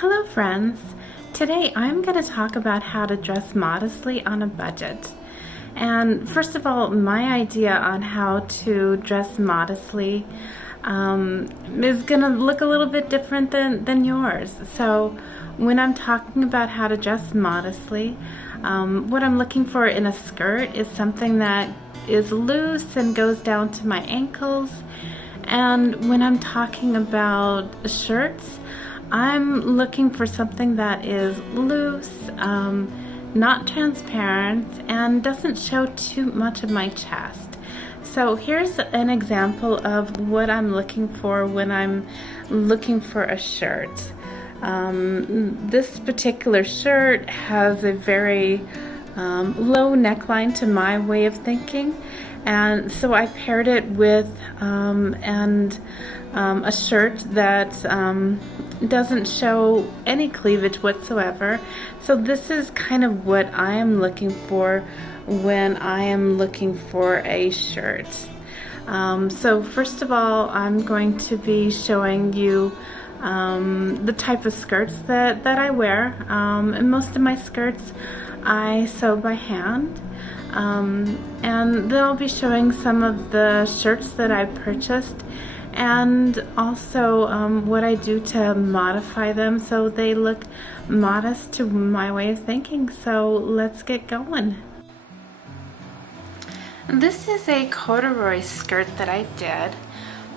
Hello friends! Today I'm going to talk about how to dress modestly on a budget. And first of all, my idea on how to dress modestly is going to look a little bit different than yours. So when I'm talking about how to dress modestly, what I'm looking for in a skirt is something that is loose and goes down to my ankles. And when I'm talking about shirts, I'm looking for something that is loose, not transparent, and doesn't show too much of my chest. So here's an example of what I'm looking for when I'm looking for a shirt. This particular shirt has a very low neckline to my way of thinking, and so I paired it with a shirt that doesn't show any cleavage whatsoever. So this is kind of what I am looking for when I am looking for a shirt. So first of all, I'm going to be showing you the type of skirts that I wear. And most of my skirts I sew by hand. And then I'll be showing some of the shirts that I purchased, and also what I do to modify them so they look modest to my way of thinking. So let's get going. This is a corduroy skirt that I did.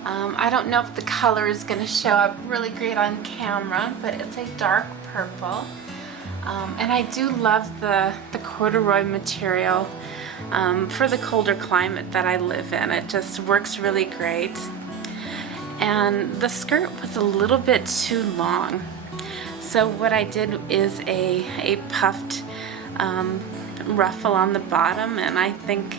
I don't know if the color is going to show up really great on camera, but it's a dark purple. And I do love the corduroy material for the colder climate that I live in. It just works really great. And the skirt was a little bit too long. So what I did is a puffed ruffle on the bottom, and I think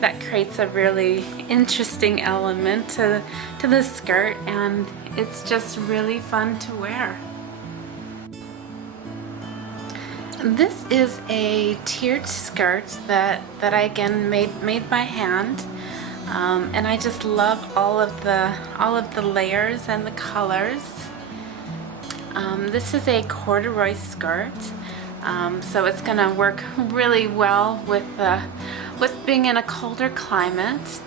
that creates a really interesting element to the skirt, and it's just really fun to wear. This is a tiered skirt that I again made by hand, and I just love all of the layers and the colors. This is a corduroy skirt, so it's going to work really well with being in a colder climate.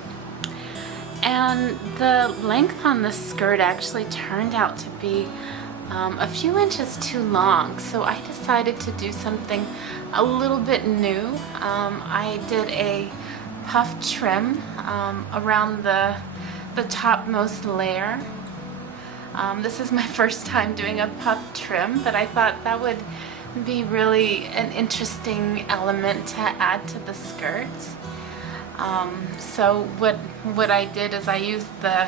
And the length on the skirt actually turned out to be a few inches too long, so I decided to do something a little bit new. I did a puff trim around the topmost layer. This is my first time doing a puff trim, but I thought that would be really an interesting element to add to the skirt. So what I did is I used the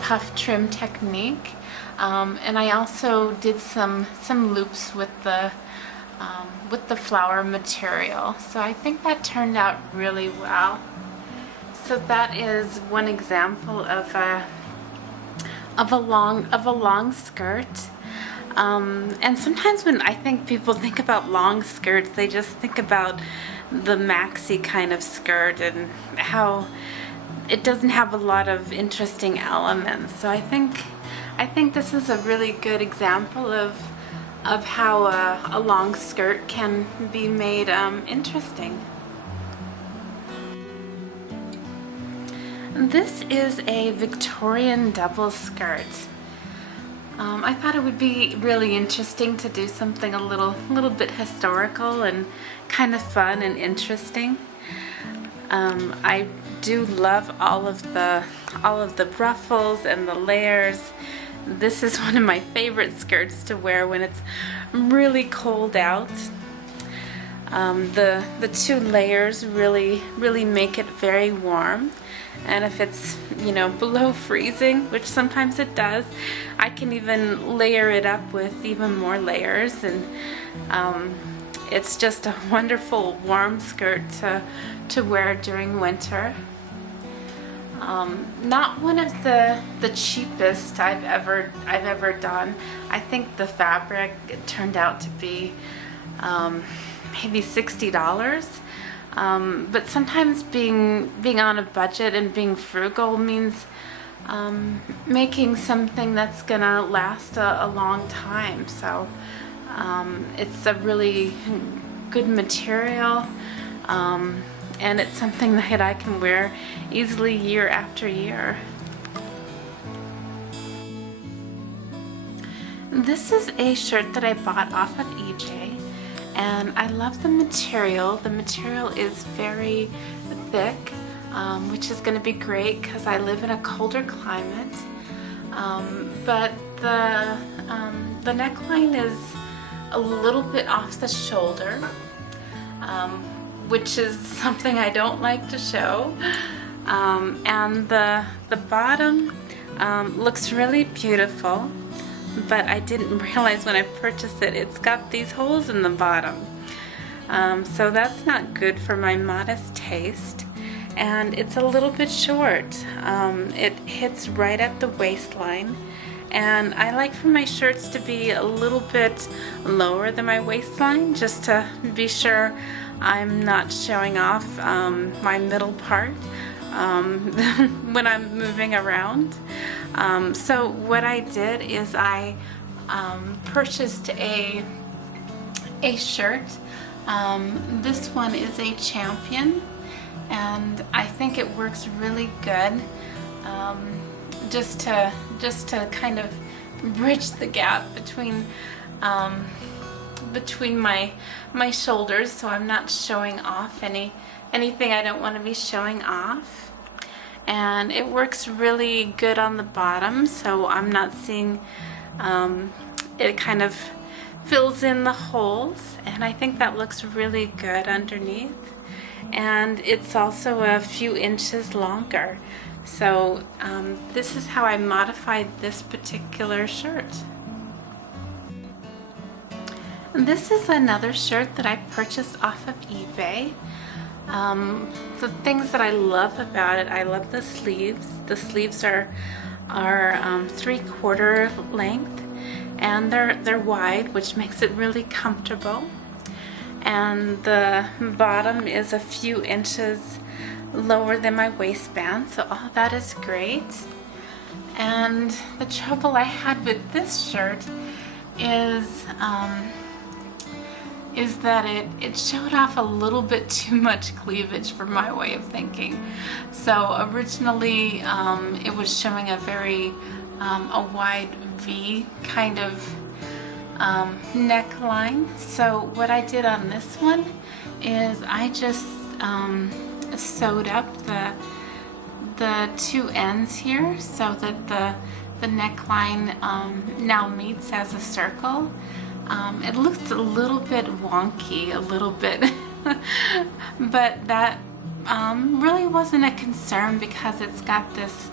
puff trim technique. And I also did some loops with the flower material. So I think that turned out really well. So that is one example of a long skirt. And sometimes when I think people think about long skirts, they just think about the maxi kind of skirt and how it doesn't have a lot of interesting elements. So I think this is a really good example of how a long skirt can be made interesting. This is a Victorian double skirt. I thought it would be really interesting to do something a little bit historical and kind of fun and interesting. I do love all of the ruffles and the layers. This is one of my favorite skirts to wear when it's really cold out. The two layers really make it very warm, and if it's below freezing, which sometimes it does, I can even layer it up with even more layers, and it's just a wonderful warm skirt to wear during winter. Not one of the cheapest I've ever done. I think the fabric turned out to be maybe $60. But sometimes being on a budget and being frugal means making something that's gonna last a long time. So it's a really good material, and it's something that I can wear easily year after year. This is a shirt that I bought off of eBay, and I love the material. The material is very thick, which is going to be great because I live in a colder climate. But the neckline is a little bit off the shoulder, which is something I don't like to show. And the bottom looks really beautiful, but I didn't realize when I purchased it, it's got these holes in the bottom. So that's not good for my modest taste. And it's a little bit short. It hits right at the waistline. And I like for my shirts to be a little bit lower than my waistline, just to be sure I'm not showing off my middle part when I'm moving around. So what I did is I purchased a shirt. This one is a Champion, and I think it works really good, just to kind of bridge the gap between my shoulders, so I'm not showing off anything I don't want to be showing off. And it works really good on the bottom, so I'm not seeing it kind of fills in the holes, and I think that looks really good underneath. And it's also a few inches longer. So this is how I modified this particular shirt. And this is another shirt that I purchased off of eBay. The things that I love about it, I love the sleeves. The sleeves are 3/4 length, and they're wide, which makes it really comfortable. And the bottom is a few inches lower than my waistband, so all that is great. And the trouble I had with this shirt is that it showed off a little bit too much cleavage for my way of thinking. So originally it was showing a very a wide V kind of neckline. So what I did on this one is I just sewed up the two ends here so that the neckline now meets as a circle. It looks a little bit wonky, a little bit, but that really wasn't a concern because it's got this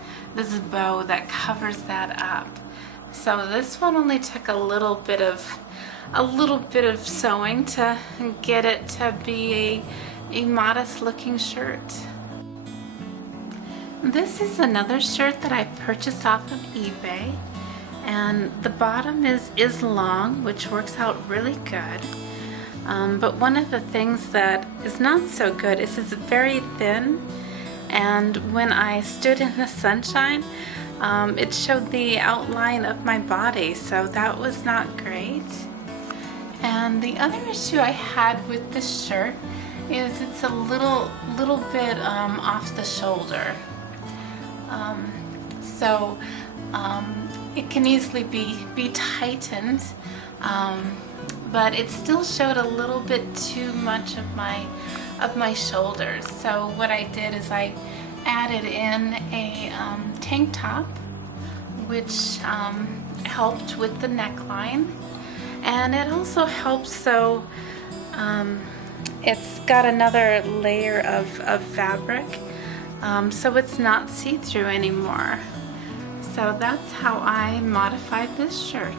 bow that covers that up. So this one only took a little bit of sewing to get it to be a modest looking shirt. This is another shirt that I purchased off of eBay, and the bottom is long, which works out really good. But one of the things that is not so good is it's very thin, and when I stood in the sunshine, it showed the outline of my body, so that was not great. And the other issue I had with this shirt is it's a little bit off the shoulder. So it can easily be tightened, but it still showed a little bit too much of my shoulders. So what I did is I added in a tank top, which helped with the neckline, and it also helps so it's got another layer of fabric, so it's not see-through anymore. So that's how I modified this shirt.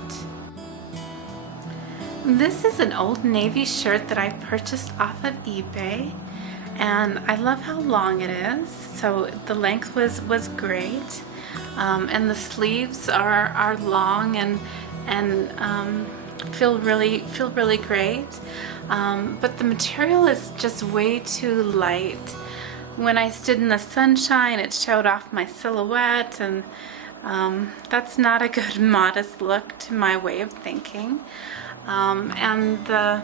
This is an Old Navy shirt that I purchased off of eBay, and I love how long it is. So the length was great, and the sleeves are long and feel really great. But the material is just way too light, when I stood in the sunshine, it showed off my silhouette, and that's not a good modest look to my way of thinking. And the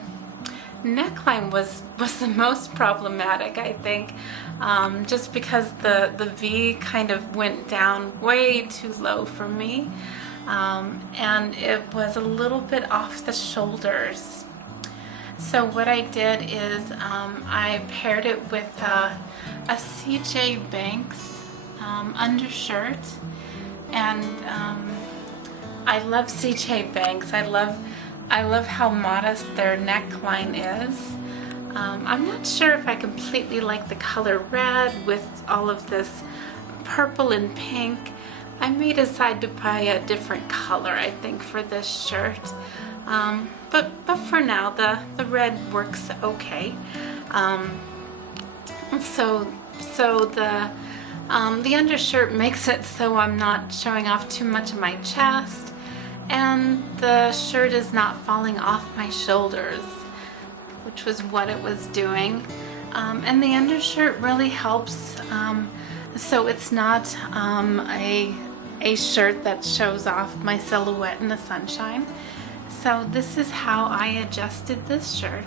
neckline was the most problematic, I think, just because the V kind of went down way too low for me, and it was a little bit off the shoulders. So what I did is I paired it with a C.J. Banks undershirt, and I love C.J. Banks. I love how modest their neckline is. I'm not sure if I completely like the color red with all of this purple and pink. I may decide to buy a different color, I think, for this shirt. But for now, the red works okay. So the undershirt makes it so I'm not showing off too much of my chest, and the shirt is not falling off my shoulders, which was what it was doing. And the undershirt really helps, so it's not a shirt that shows off my silhouette in the sunshine. So this is how I adjusted this shirt.